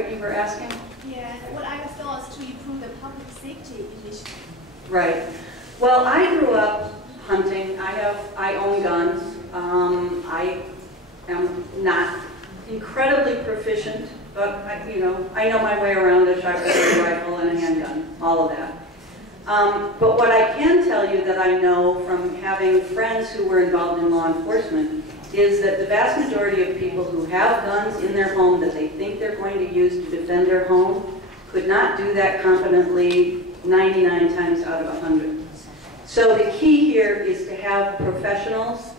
what you were asking? Yeah, what I was thought is to improve the public safety initiative. Right. Well, I grew up hunting. I own guns. I am not incredibly proficient, but I know my way around a shotgun rifle and a handgun, all of that. But what I can tell you that I know from having friends who were involved in law enforcement is that the vast majority of people who have guns in their home that they think they're going to use to defend their home could not do that competently 99 times out of 100. So the key here is to have professionals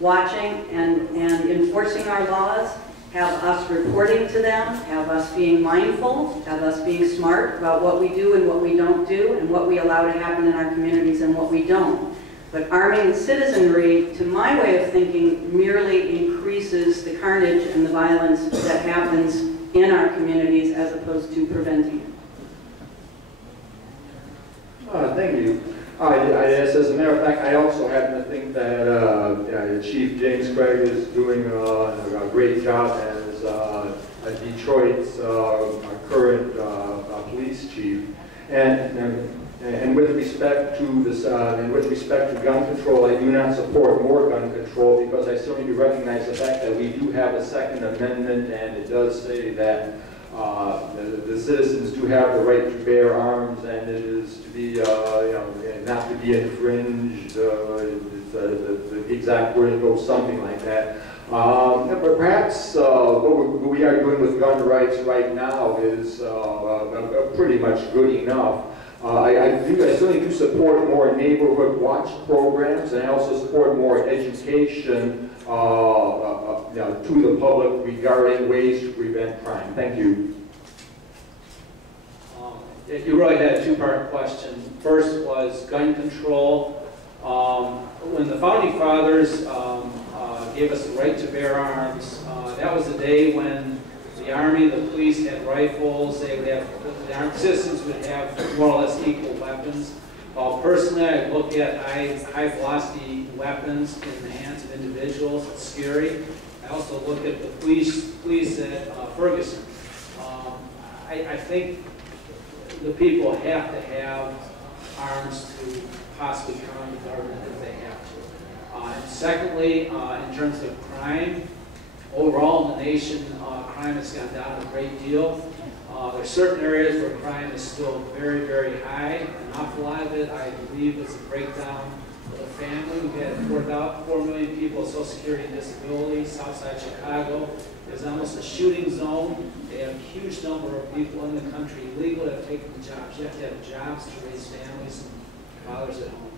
watching and enforcing our laws, have us reporting to them, have us being mindful, have us being smart about what we do and what we don't do, and what we allow to happen in our communities and what we don't. But arming citizenry, to my way of thinking, merely increases the carnage and the violence that happens in our communities as opposed to preventing it. Thank you. Yes, as a matter of fact, I also happen to think that Chief James Craig is doing a great job as Detroit's current police chief, and with respect to this, and with respect to gun control, I do not support more gun control because I still need to recognize the fact that we do have a Second Amendment, and it does say that the citizens do have the right to bear arms, and it is to be, not to be infringed. The exact wording goes something like that. But perhaps what we are doing with gun rights right now is pretty much good enough. I certainly do support more neighborhood watch programs, and I also support more education to the public regarding ways to prevent crime. Thank you. You really had a two-part question. First was gun control. When the Founding Fathers gave us the right to bear arms, that was the day when the Army, the police had rifles. They would have, the armed citizens would have more or less equal weapons. Personally, I look at high-velocity weapons in the hands of individuals. It's scary. I also look at the police at Ferguson. I think the people have to have arms to possibly counter the government if they have to. And secondly, in terms of crime, overall in the nation, crime has gone down a great deal. There are certain areas where crime is still very, very high. An awful lot of it, I believe, is a breakdown of the family. We've had 4 million people with Social Security and disability. Southside Chicago is almost a shooting zone. They have a huge number of people in the country illegally have taken the jobs. You have to have jobs to raise families and fathers at home.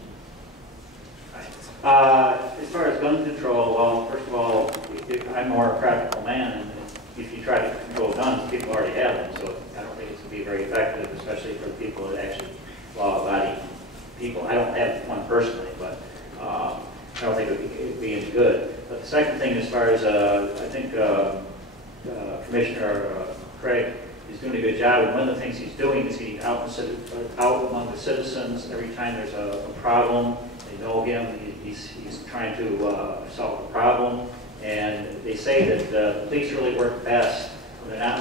As far as gun control, well, first of all, I'm more a practical man, and if you try to control guns, people already have them, so I don't think it's going to be very effective, especially for the people that actually law-abiding people. I don't have one personally, but I don't think it would be any good. But the second thing, as far as I think Commissioner Craig is doing a good job, and one of the things he's doing is he's out among the citizens every time there's a problem. They know him. He's trying to solve a problem. And they say that the police really work best when they're not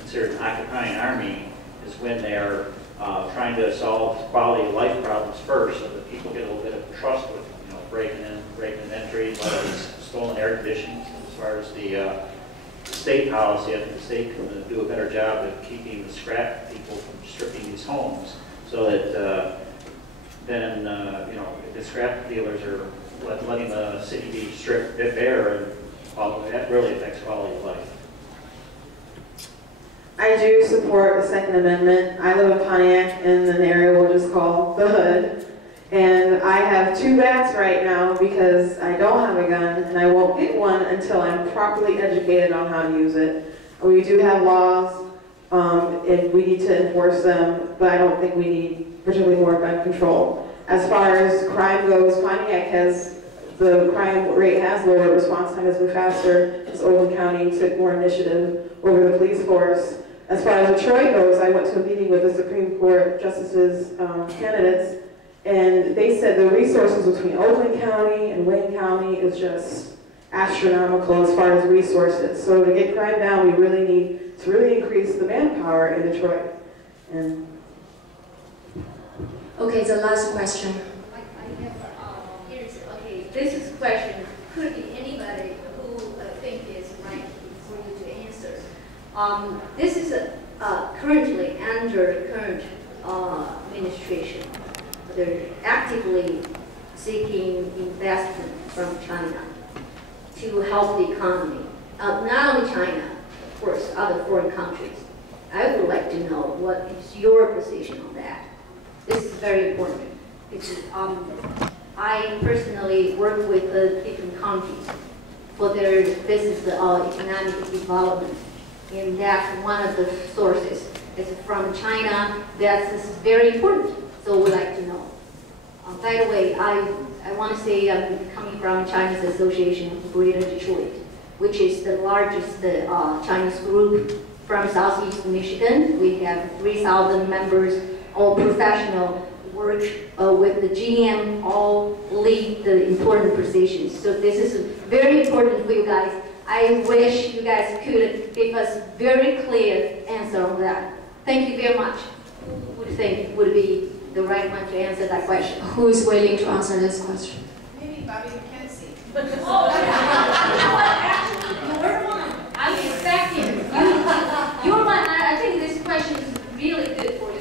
considered an occupying army, is when they're trying to solve quality of life problems first, so that people get a little bit of trust with breaking and entry, whether it's stolen air conditioning. As far as the state policy, I think the state can do a better job of keeping the scrap people from stripping these homes, so that then if the scrap dealers are letting the city be stripped bare, and that really affects quality of life. I do support the Second Amendment. I live in Pontiac in an area we'll just call the Hood. And I have 2 bats right now because I don't have a gun, and I won't get one until I'm properly educated on how to use it. We do have laws, and we need to enforce them, but I don't think we need particularly more gun control. As far as crime goes, Pontiac the crime rate has lowered, response time has been faster, as Oakland County took more initiative over the police force. As far as Detroit goes, I went to a meeting with the Supreme Court justices, candidates, and they said the resources between Oakland County and Wayne County is just astronomical as far as resources. So to get crime down, we really need to really increase the manpower in Detroit. And Okay, the last question. This is a question, could be anybody who think is right for you to answer. This is currently under current administration. They're actively seeking investment from China to help the economy. Not only China, of course, other foreign countries. I would like to know what is your position on that. This is very important because I personally work with different countries for their business economic development, and that's one of the sources. It's from China. That's very important. So we'd like to know. By the way, I want to say I'm coming from China's Association of Greater Detroit, which is the largest Chinese group from Southeast Michigan. We have 3,000 members, all professional, work with the GM, all lead the important positions. So this is very important for you guys. I wish you guys could give us very clear answer on that. Thank you very much. Who would think would be the right one to answer that question? Who is willing to answer this question? Maybe Bobby McKenzie. Oh, you know what? Actually, you're one. I'm expecting you're one. I think this question is really good for you.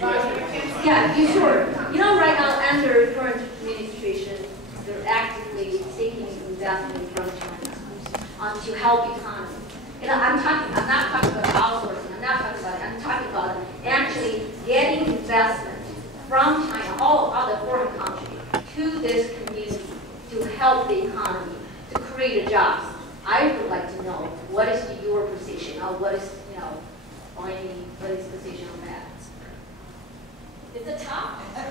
Bobby McKenzie. Yeah, you sure? You know, right now under current administration, they're actively seeking investment from China to help economy. You know, I'm not talking about outsourcing. I'm talking about actually getting investment from China, all other foreign countries, to this community to help the economy, to create jobs. I would like to know what is your position, or what is, what is position on that? It's a tough. I'm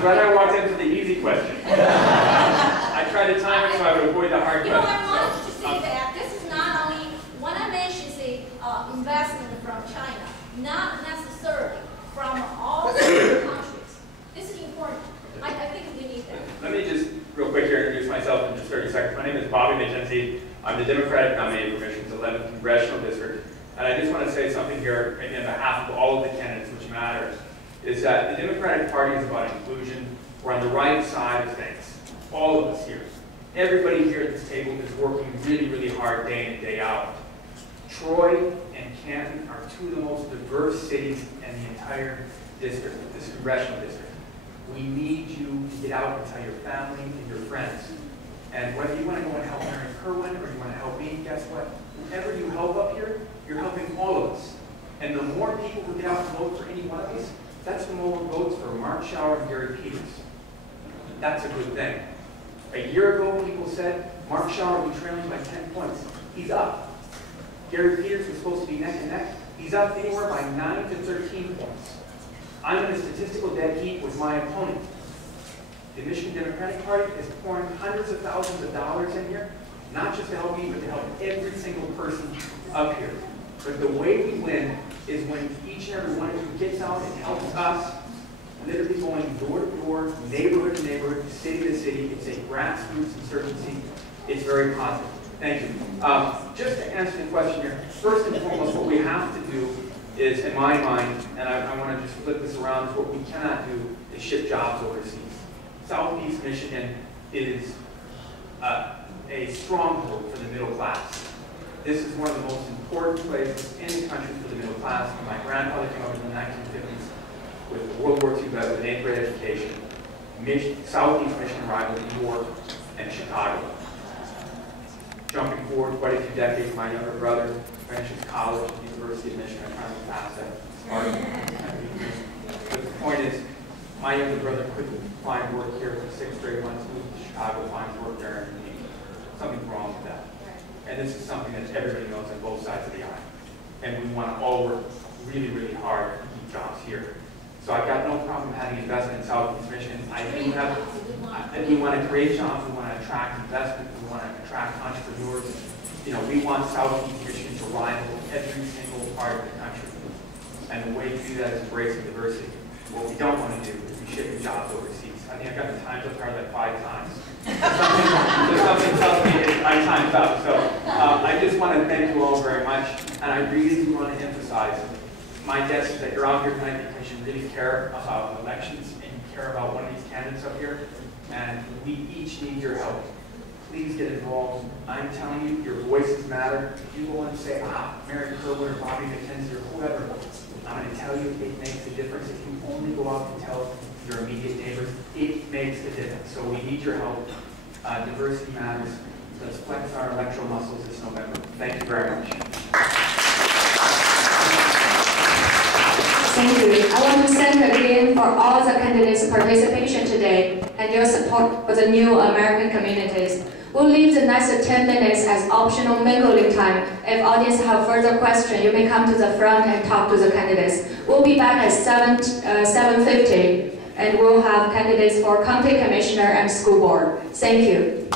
glad I walked into the easy question. I tried to time it so I would avoid the hard You know, questions. I wanted to say that this is not only, when I mentioned the investment from China, not necessarily from all the countries. This is important. I think we need that. Let me just real quick here introduce myself in just 30 seconds. My name is Bobby McKenzie. I'm the Democratic nominee for Michigan's 11th Congressional District. And I just want to say something here, maybe on behalf of all of the candidates, which matters, is that the Democratic Party is about inclusion. We're on the right side of things. All of us here. Everybody here at this table is working really, really hard day in and day out. Troy and Canton are two of the most diverse cities in the entire district, this congressional district. We need you to get out and tell your family and your friends. And whether you want to go and help Mary Kerwin or you want to help me, guess what? Whoever you help up here, you're helping all of us. And the more people who get out and vote for any one of these, that's the more votes for Mark Schauer and Gary Peters. That's a good thing. A year ago, people said Mark Schauer would be trailing by 10 points. He's up. Gary Peters was supposed to be neck and neck. He's up anywhere by 9 to 13 points. I'm in a statistical dead heat with my opponent. The Michigan Democratic Party is pouring hundreds of thousands of dollars in here, not just to help me, but to help every single person up here. But the way we win is when each and every one of you gets out and helps us, literally going door to door, neighborhood to neighborhood, city to city. It's a grassroots insurgency. It's very positive. Thank you. Just to answer the question here, first and foremost, what we have to do is, in my mind, and I want to just flip this around, is what we cannot do is ship jobs overseas. Southeast Michigan is a stronghold for the middle class. This is one of the most important places in the country for the middle class. And my grandfather came over in the 1950s with a World War II vet with an 8th grade education. Southeast Michigan rivaled New York and Chicago. Jumping forward quite a few decades, my younger brother finishes college at the University of Michigan. I'm trying to pass that. But the point is, my younger brother couldn't find work here for 6 straight months, moved to Chicago, finds work there, and something's wrong with that. And this is something that everybody knows on both sides of the aisle. And we want to all work really, really hard to keep jobs here. So I've got no problem having investment in Southeast Michigan. We want to create jobs, we want to attract investment, we want to attract entrepreneurs. You know, we want Southeast Michigan to rival every single part of the country. And the way to do that is embracing diversity. What we don't want to do is be shipping jobs overseas. I think I've gotten the times up there like 5 times. So something tells me I'm time's up. So I just want to thank you all very much. And I really do want to emphasize, my guess is that you're out here tonight because you really care about elections and you care about one of these candidates up here. And we each need your help. Please get involved. I'm telling you, your voices matter. If you go and say, Mary Kerwin or Bobby McKenzie or whoever, I'm going to tell you it makes a difference. If you only go out and tell your immediate neighbors, it makes a difference. So we need your help. Diversity matters. Let's flex our electoral muscles this November. Thank you very much. Thank you. I want to thank again for all the candidates' participation today and your support for the new American communities. We'll leave the next 10 minutes as optional mingling time. If audience have further questions, you may come to the front and talk to the candidates. We'll be back at 7:50, and we'll have candidates for county commissioner and school board. Thank you.